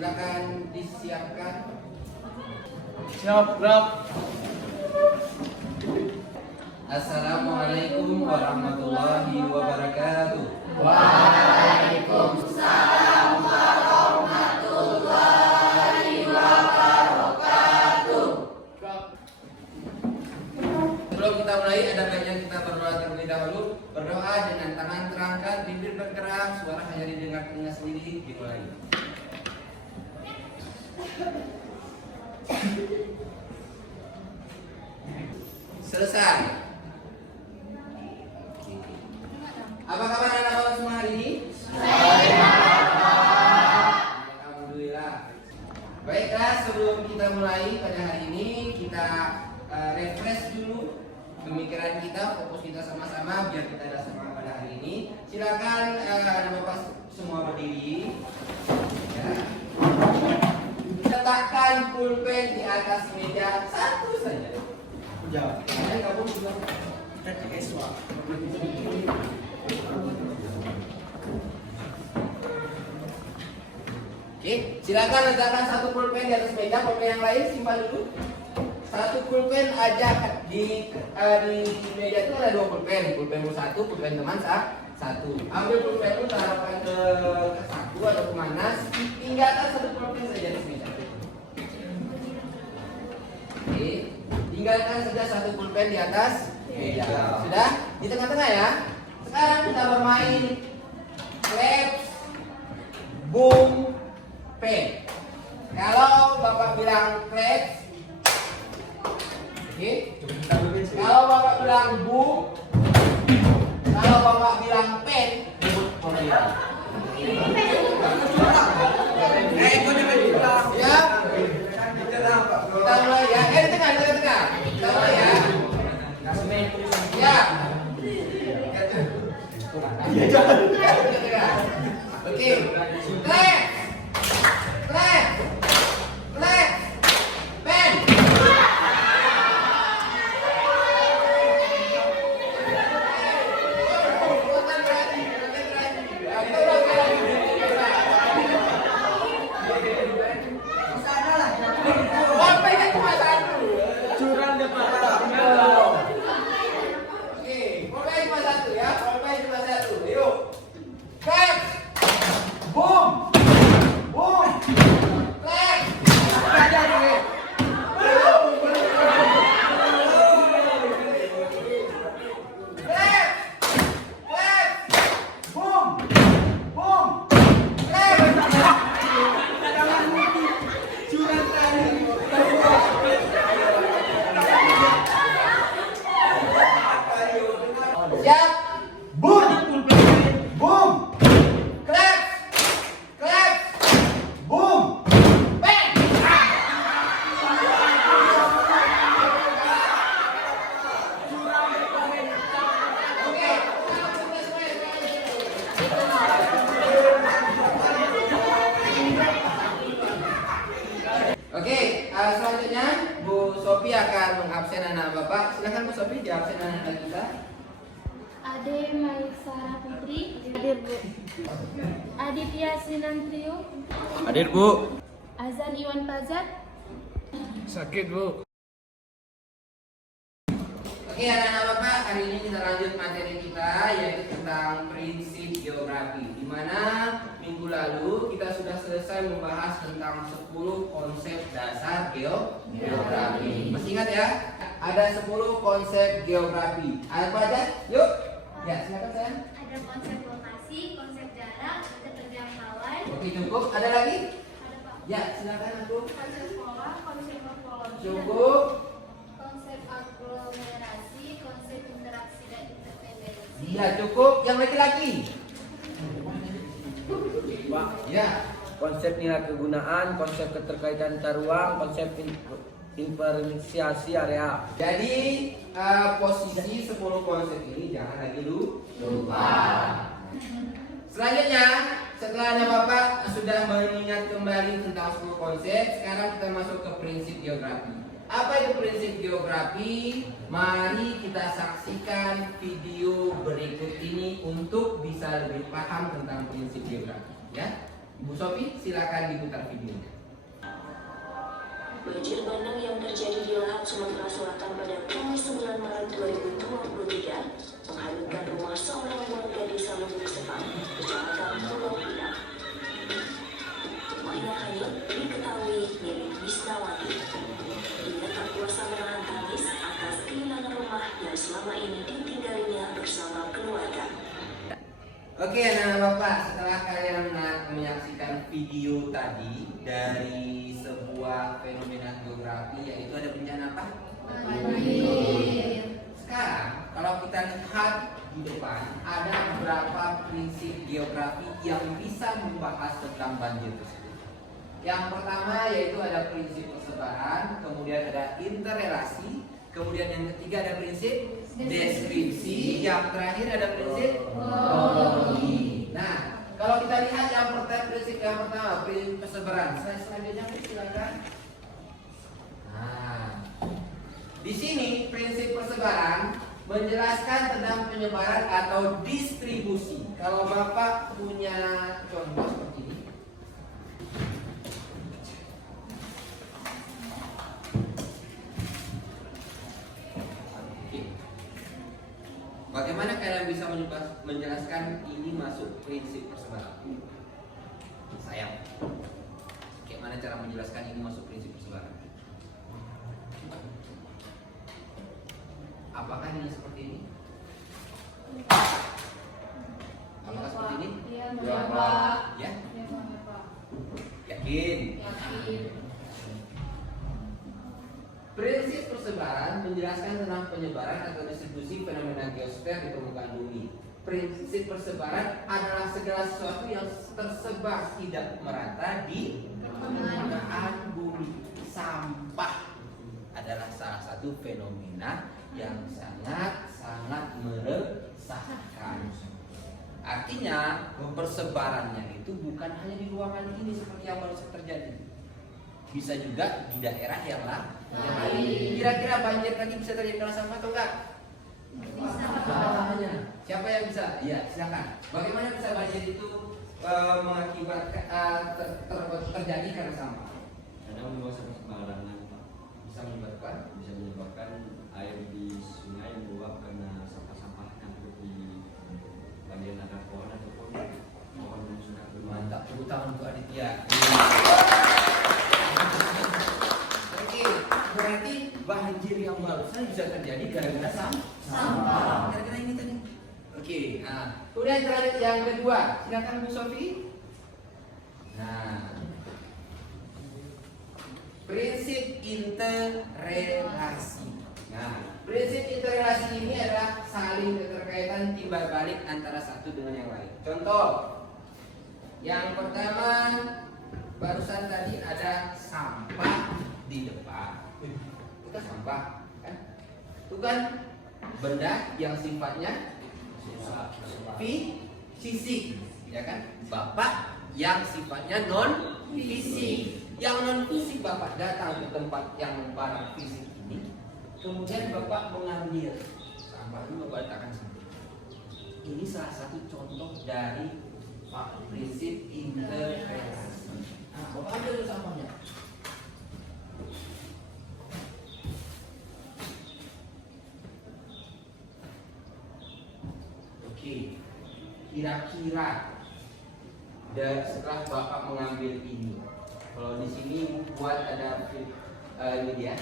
silakan disiapkan. Siap, gerak. Assalamualaikum warahmatullahi wabarakatuh. Waalaikumsalam warahmatullahi wabarakatuh. Sebelum kita mulai, ada baiknya kita berdoa terlebih dahulu. Berdoa dengan tangan terangkat, bibir bergerak, suara hanya didengar telinga sendiri. Dimulai. Selesai. Apa kabar anak-anak semua hari ini? Alhamdulillah. Baiklah, sebelum kita mulai pada hari ini, kita refresh dulu pemikiran kita, fokus kita sama-sama biar kita ada semangat pada hari ini. Silakan anak bapak semua berdiri. Ya. Letakkan pulpen di atas meja satu saja. Jawab. Oke, silakan letakkan satu pulpen di atas meja. Pulpen yang lain simpan dulu. Satu pulpen aja di meja itu ada dua pulpen. Pulpenmu satu, pulpen teman satu. Ambil pulpenmu, taruhkan ke saku atau kemana. Tinggalkan satu pulpen saja di meja. Oke, tinggalkan saja satu pulpen di atas meja. Sudah? Di tengah-tengah ya. Sekarang kita bermain claps, boom, pen. Kalau bapak bilang claps, oke. Kalau bapak bilang boom, kalau bapak bilang pen, sebut pembelian. Ya. Kita mulai ya. Di tengah. Kita mulai ya. Ya. Oke. Clap. Clap. Clap. Pen. Curang dia Pak. Oke, pulpen cuma satu ya. Pulpen cuma satu. Yuk. Clap. Boom. Boom. Clap. Ada nih. Clap. Clap. Boom. Boom. Clap. Curang tadi. Siap. Boom. Boom. Clap. Clap. Boom. Pen. Oke. Oke, selanjutnya Bu Sophie akan mengabsen anak Bapak. Silakan Bu Sophie diabsen anak kita. Ade Maisara Putri. Hadir, Bu. Aditya Sinantrio. Hadir, Bu. Azan Iwan Pazat. Sakit, Bu. Oke anak-anak Bapak, hari ini kita lanjut materi kita yaitu tentang prinsip geografi. Di mana minggu lalu kita sudah selesai membahas tentang 10 konsep dasar geografi. Masih ingat ya? Ada 10 konsep geografi. Apa aja? Yuk. Ya, silakan sayang. Ada konsep lokasi, konsep jarak, konsep terjangkauan. Oke, cukup. Ada lagi? Ada Pak. Ya, silakan aku. Konsep pola, konsep morfologi. Cukup. Konsep aglomerasi, konsep interaksi dan interdependensi. Ya, cukup. Yang laki-laki. Pak. Ya. Konsep nilai kegunaan, konsep keterkaitan antar ruang, konsep diferensiasi area. Jadi posisi 10 konsep ini jangan lagi lupa. Selanjutnya, setelah Bapak sudah mengingat kembali tentang 10 konsep, sekarang kita masuk ke prinsip geografi. Apa itu prinsip geografi? Mari kita saksikan video berikut ini untuk bisa lebih paham tentang prinsip geografi. Ya, Bu Sofi, silakan diputar videonya. Banjir bandang yang terjadi di Lahat, Sumatera Selatan pada Kamis 9 Maret 2023 menghanyutkan rumah seorang warga desa Lubuk Sepang, Kecamatan Pulau Pinang. Rumah yang hanyut diketahui milik Wisnawati. Ia tak kuasa menahan tangis atas kehilangan rumah yang selama ini ditinggalinya bersama keluarga. Oke, anak-anak Bapak, setelah kalian menyaksikan video tadi dari sebuah fenomena geografi, yaitu ada bencana apa? Banjir. Sekarang, kalau kita lihat di depan, ada beberapa prinsip geografi yang bisa membahas tentang banjir tersebut. Yang pertama yaitu ada prinsip persebaran, kemudian ada interrelasi, kemudian yang ketiga ada prinsip deskripsi, yang terakhir ada prinsip kronologi. Nah, kalau kita lihat prinsip yang pertama, prinsip persebaran. Selanjutnya silakan. Nah, di sini prinsip persebaran menjelaskan tentang penyebaran atau distribusi. Kalau Bapak punya contoh seperti ini. Bagaimana kalian bisa menjelaskan ini masuk prinsip persebaran? Sayang. Bagaimana cara menjelaskan ini masuk prinsip persebaran? Apakah ini seperti ini? Apakah seperti ini? Iya, Ya, Pak. Ya? Iya, Pak. Yakin? Yakin. Prinsip persebaran menjelaskan tentang penyebaran atau distribusi fenomena geosfer di permukaan bumi. Prinsip persebaran adalah segala sesuatu yang tersebar tidak merata di permukaan bumi. Sampah adalah salah satu fenomena yang sangat meresahkan. Artinya persebarannya itu bukan hanya di ruangan ini seperti yang baru terjadi, bisa juga di daerah yang lain. Kira-kira banjir tadi bisa terjadi karena sampah atau enggak? Bisa. Salahnya. Siapa yang bisa? Ya, silakan. Bagaimana bisa banjir itu mengakibatkan terjadi karena sampah? Karena menyebabkan sembarangan, Pak. Bisa menyebabkan air di sungai meluap karena sampah-sampah yang di bagian akar pohon ataupun pohon yang sudah berumah. mantap. Tepuk tangan untuk Aditya. Oke, berarti banjir yang barusan bisa terjadi gara-gara sampah. Gara-gara ini tadi. Oke, nah, kemudian yang kedua, silakan Bu Sofi. Nah, prinsip interrelasi. Nah, prinsip interrelasi ini adalah saling keterkaitan timbal balik antara satu dengan yang lain. Contoh, yang pertama, barusan tadi ada sampah di depan. Itu sampah, kan? Itu kan benda yang sifatnya fisik, ya kan? Bapak yang sifatnya non fisik. Yang non fisik Bapak datang ke tempat yang barang fisik ini, kemudian Bapak mengambil sampah itu, Bapak letakkan sini. Ini salah satu contoh dari prinsip interrelasi. Nah, Bapak ambil dulu sampahnya. Oke, kira-kira setelah Bapak mengambil ini, kalau di sini buat ada ini dia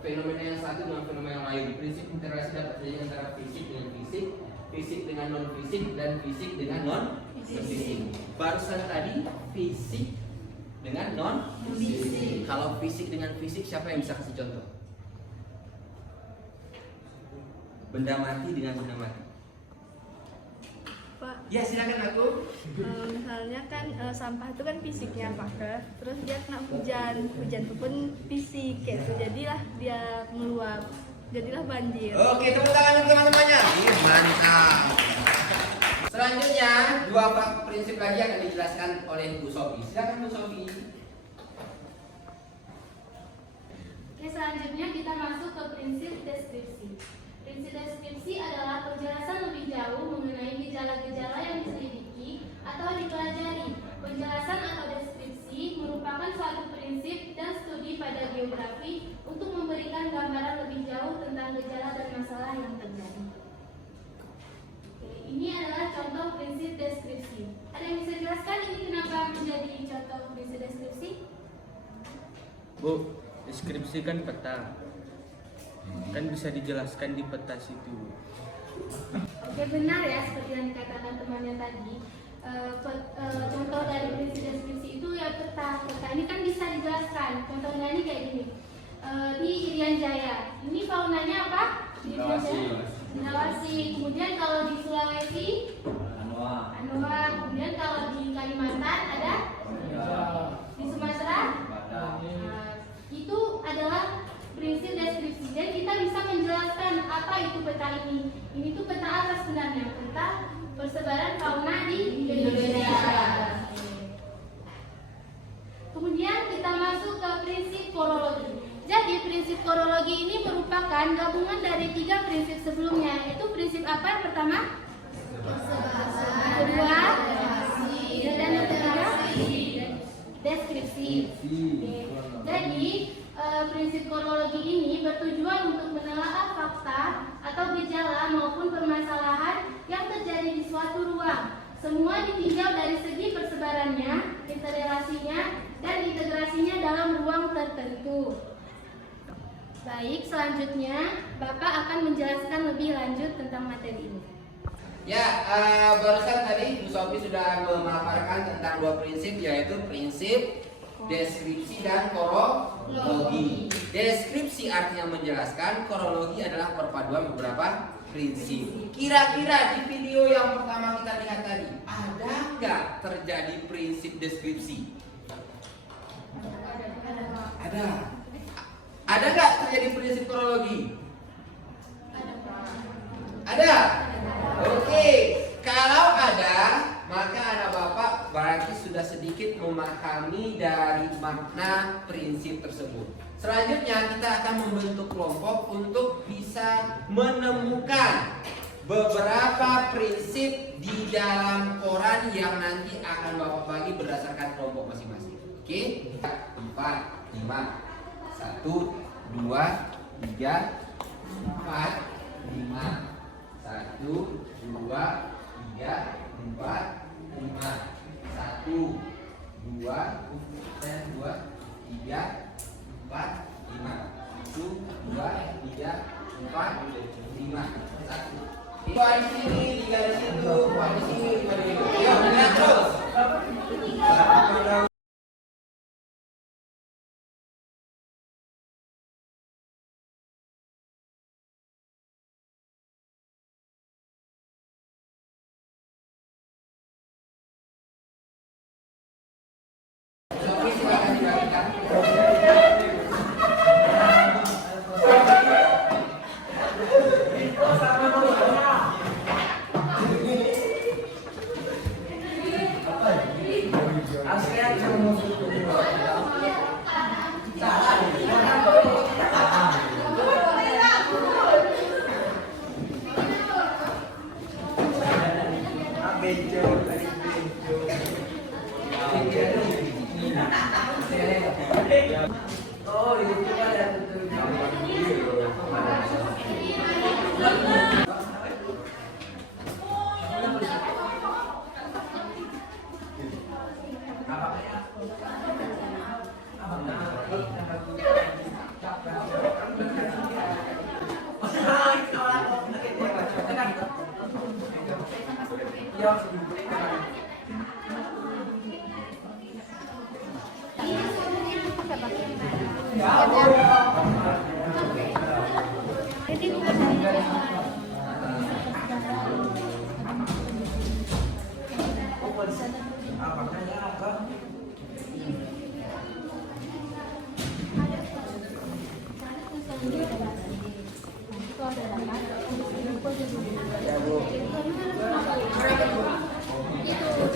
fenomena yang satu dengan fenomena yang lain. Prinsip interrelasi dapat terjadi antara fisik dengan fisik, fisik dengan non fisik, dan fisik dengan non fisik. Barusan tadi fisik dengan non fisik. Kalau fisik dengan fisik, siapa yang bisa kasih contoh? Benda mati dengan benda mati. Pak, Ya, silakan aku. misalnya kan sampah itu kan fisiknya Pak, terus dia kena hujan itu pun fisik kayak itu, jadilah dia meluap, jadilah banjir. Oke, tepuk tangan untuk teman-temannya. Mantap. Selanjutnya, dua prinsip lagi akan dijelaskan oleh Bu Sofi. Silakan Bu Sofi. Oke, selanjutnya kita masuk ke prinsip deskripsi. Prinsip deskripsi adalah penjelasan lebih jauh mengenai gejala-gejala yang diselidiki atau dipelajari. Penjelasan Bu, deskripsikan peta. Kan bisa dijelaskan di peta situ. Oke, benar ya seperti yang dikatakan temannya tadi. Contoh dari prinsip deskripsi itu ya peta. Peta ini kan bisa dijelaskan. Contohnya ini kayak gini. Di Irian Jaya, ini faunanya apa? Di Irian Jaya, Sulawesi. Kemudian kalau di Sulawesi, Anoa. Kemudian kalau di Kalimantan ada, di Sumatera, itu adalah prinsip deskripsi. Dan kita bisa menjelaskan apa itu peta ini. Ini tuh peta apa sebenarnya? Peta persebaran fauna di Indonesia. Kemudian kita masuk ke prinsip korologi. Jadi prinsip korologi ini merupakan gabungan dari 3 prinsip sebelumnya. Yaitu prinsip apa yang pertama? Kedua, dan yang ketiga deskripsi. Jadi prinsip korologi ini bertujuan untuk menelaah fakta atau gejala maupun permasalahan yang terjadi di suatu ruang. Semua ditinjau dari segi persebarannya, interrelasinya, dan integrasinya dalam ruang tertentu. Baik, selanjutnya Bapak akan menjelaskan lebih lanjut tentang materi ini. Ya, barusan tadi Bu Sofi sudah memaparkan tentang 2 prinsip, yaitu prinsip deskripsi dan korologi. Deskripsi artinya menjelaskan, korologi adalah perpaduan beberapa prinsip. Kira-kira di video yang pertama kita lihat tadi, ada nggak terjadi prinsip deskripsi? Ada. Ada nggak terjadi prinsip korologi? Ada. Oke, kalau ada, maka anak bapak berarti sudah sedikit memahami dari makna prinsip tersebut. Selanjutnya kita akan membentuk kelompok untuk bisa menemukan beberapa prinsip di dalam koran yang nanti akan bapak bagi berdasarkan kelompok masing-masing. Oke, 4, 5, 1, 2, 3, 4, 5, 1, 2, 3, 4, 5, 1, 2, 3, 4, 5, 1. Dua di sini, 3 di situ, 4 di sini, 5 di situ. Yuk, lihat terus. Sofi, silakan dibagikan.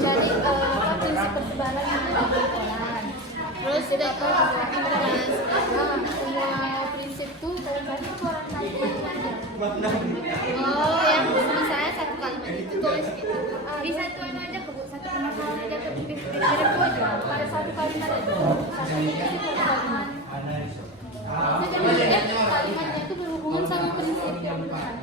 Dari prinsip persebaran yang ada di koran. Terus semua prinsip tuh kalau koran tadi. Oh, yang misalnya satu kalimat itu tulis gitu. Bisa itu aja ke satu kalimat aja ke prinsip aja. Pada satu kalimat itu satu kalimat. Jadi kalimatnya itu berhubungan sama prinsip yang benar.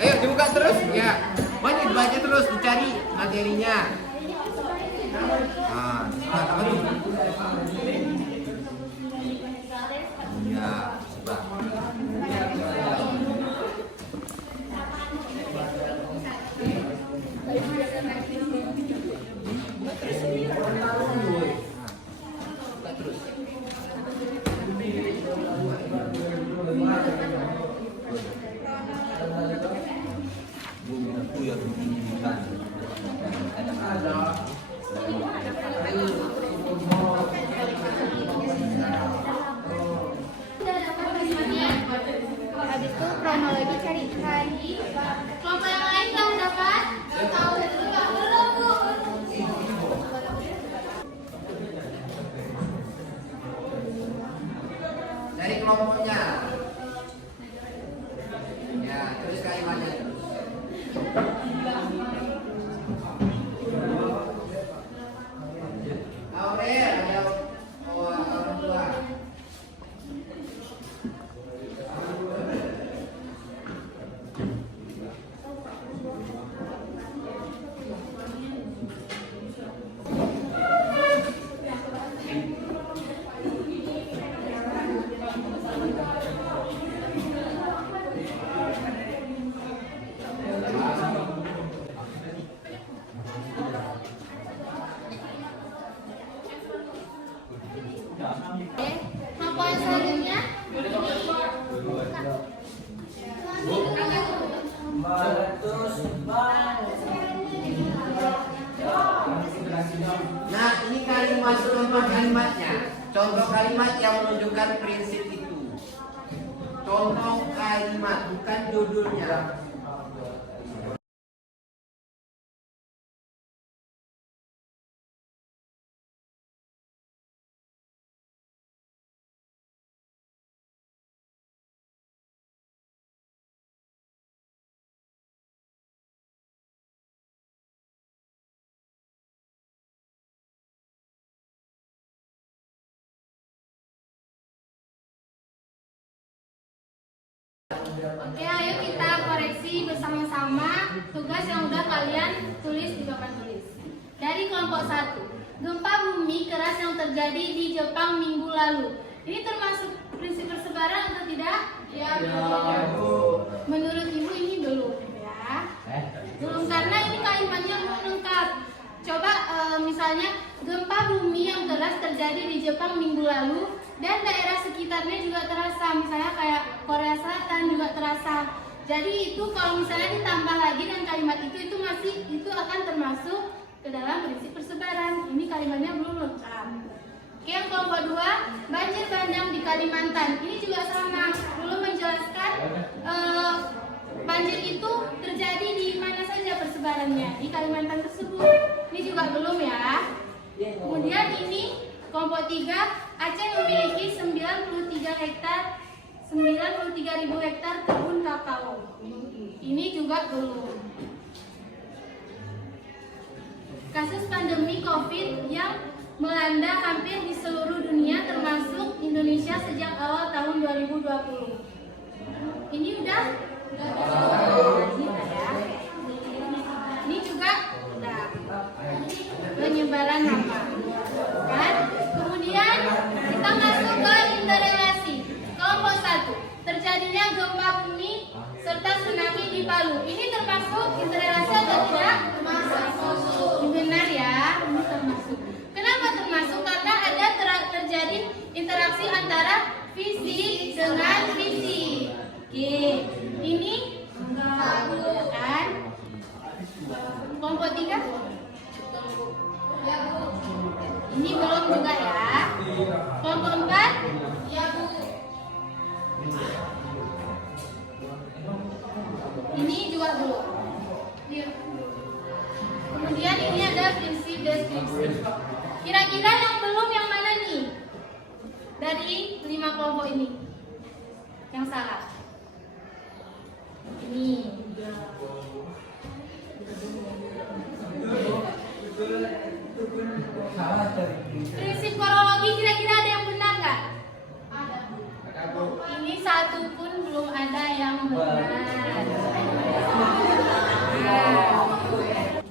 Ayo dibuka terus ya. Mana dibaca terus, dicari materinya. Nah, apa tuh? Terus. Udah dapat tulisannya. Habis itu kronologi carikan. Kelompok yang lain kamu dapat? Tahu belum Bu? Dari kelompoknya. Ya, terus kalimatnya terus. Aurel, ada orang tua. Kelompok yang selanjutnya? Nah, ini kalimat contoh kalimatnya. Contoh kalimat yang menunjukkan prinsip itu. Contoh kalimat, bukan judulnya. Oke, ayo kita koreksi bersama-sama tugas yang udah kalian tulis di papan tulis. Dari kelompok 1, gempa bumi keras yang terjadi di Jepang minggu lalu. Ini termasuk prinsip persebaran atau tidak? Ya, Bu. Menurut Ibu ini belum ya. Belum karena ini kalimatnya belum lengkap. Coba misalnya gempa bumi yang keras terjadi di Jepang minggu lalu dan daerah sekitarnya juga terasa, misalnya kayak Korea Selatan juga terasa. Jadi itu kalau misalnya ditambah lagi dengan kalimat itu akan termasuk ke dalam prinsip persebaran. Ini kalimatnya belum lengkap. Oke, yang kelompok 2, banjir bandang di Kalimantan. Ini juga sama, belum menjelaskan banjir itu terjadi di mana saja persebarannya di Kalimantan tersebut. Ini juga belum ya. Kemudian ini kelompok 3, Aceh memiliki 93.000 hektar kebun kakao. Ini juga belum. Kasus pandemi COVID yang melanda hampir di seluruh dunia termasuk Indonesia sejak awal tahun 2020. Ini udah ini juga udah penyebaran hama kan. Kemudian kita masuk ke interrelasi. Kelompok 1, terjadinya gempa bumi serta tsunami di Palu. Ini termasuk interrelasi atau tidak? Termasuk. Benar ya, ini termasuk. Kenapa termasuk? Karena ada terjadi interaksi antara fisik dengan fisik. Oke, ini enggak kan? Kelompok 3? Ya, Bu. Ini belum juga ya. Kelompok 4? Ya, Bu. Ini juga belum. Kemudian ini ada prinsip deskripsi. Kira-kira yang belum yang mana nih? Dari 5 kelompok ini. Yang salah. Ini. Prinsip korologi kira-kira ada yang benar nggak? Ada. Ini satu pun belum ada yang benar.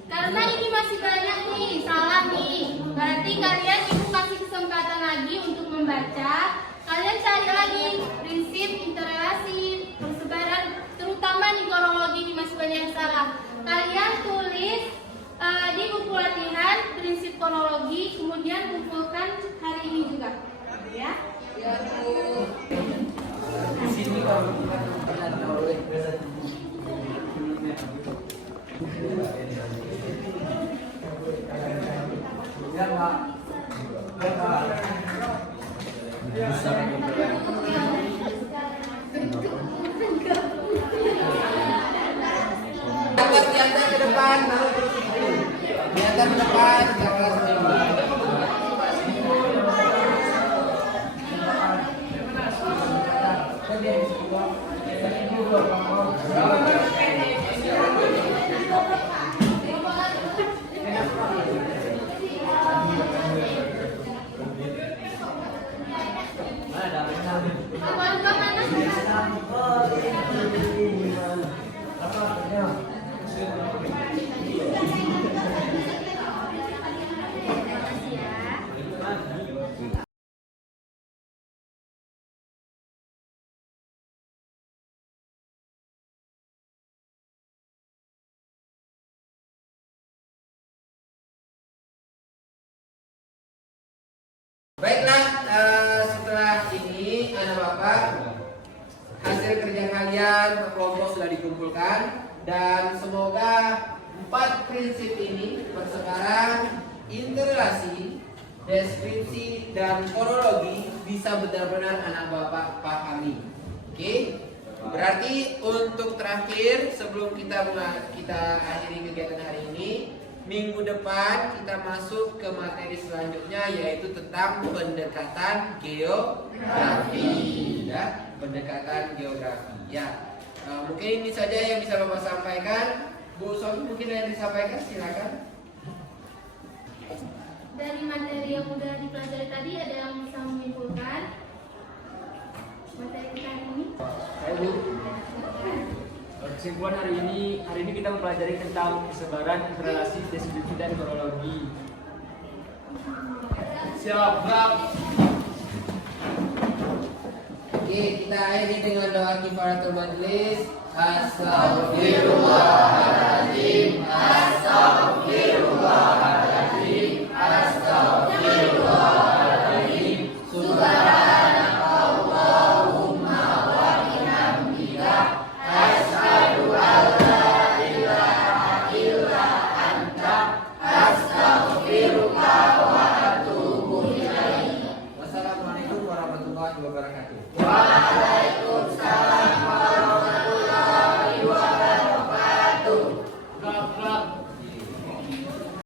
Karena ini masih banyak nih, salah nih. Berarti kalian Ibu kasih kesempatan lagi untuk membaca. Kalian cari lagi prinsip interrelasi, persebaran, terutama nih korologi ini masih banyak yang salah. Kalian tulis Dapat diantar ke depan, lalu terus itu. Diantar ke depan, jangan seminggu. Baiklah, setelah ini anak bapak, hasil kerja kalian berkelompok sudah dikumpulkan dan semoga 4 prinsip ini persebaran, interrelasi, deskripsi dan kronologi bisa benar-benar anak bapak pahami. Oke? Berarti untuk terakhir sebelum kita akhiri kegiatan hari ini, minggu depan kita masuk ke materi selanjutnya yaitu tentang pendekatan geografi, ya, pendekatan geografi. Ya, mungkin ini saja yang bisa Bapak sampaikan. Bu Sofi mungkin ada yang disampaikan, silakan. Dari materi yang udah dipelajari tadi ada yang bisa menyimpulkan materi kita hari ini? Bu, kesimpulan hari ini kita mempelajari tentang kesebaran, interrelasi, deskripsi dan kronologi. Siap, Bang. Oke, kita akhiri dengan doa kifaratul majlis. Astagfirullah.